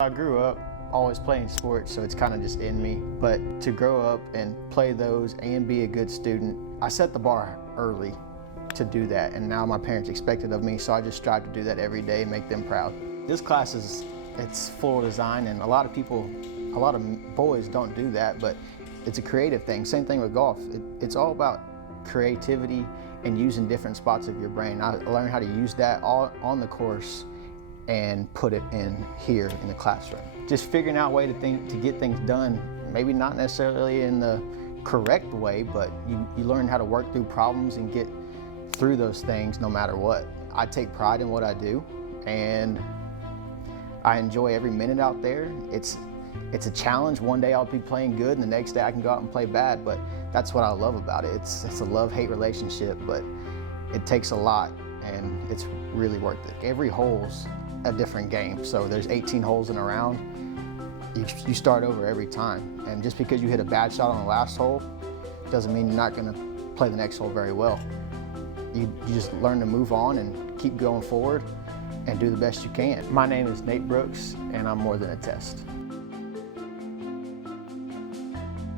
I grew up always playing sports, so it's kind of just in me. But to grow up and play those and be a good student, I set the bar early to do that, and now my parents expect it of me, so I just strive to do that every day and make them proud. This class it's floral design, and a lot of boys don't do that, but it's a creative thing. Same thing with golf. It's all about creativity and using different spots of your brain. I learned how to use that all on the course and put it in here in the classroom. Just figuring out a way to get things done, maybe not necessarily in the correct way, but you learn how to work through problems and get through those things no matter what. I take pride in what I do, and I enjoy every minute out there. It's a challenge. One day I'll be playing good and the next day I can go out and play bad, but that's what I love about it. It's a love-hate relationship, but it takes a lot and it's really worth it. Every hole's a different game, so there's 18 holes in a round. You start over every time, and just because you hit a bad shot on the last hole doesn't mean you're not going to play the next hole very well. You just learn to move on and keep going forward and do the best you can. My name is Nate Brooks, and I'm more than a test.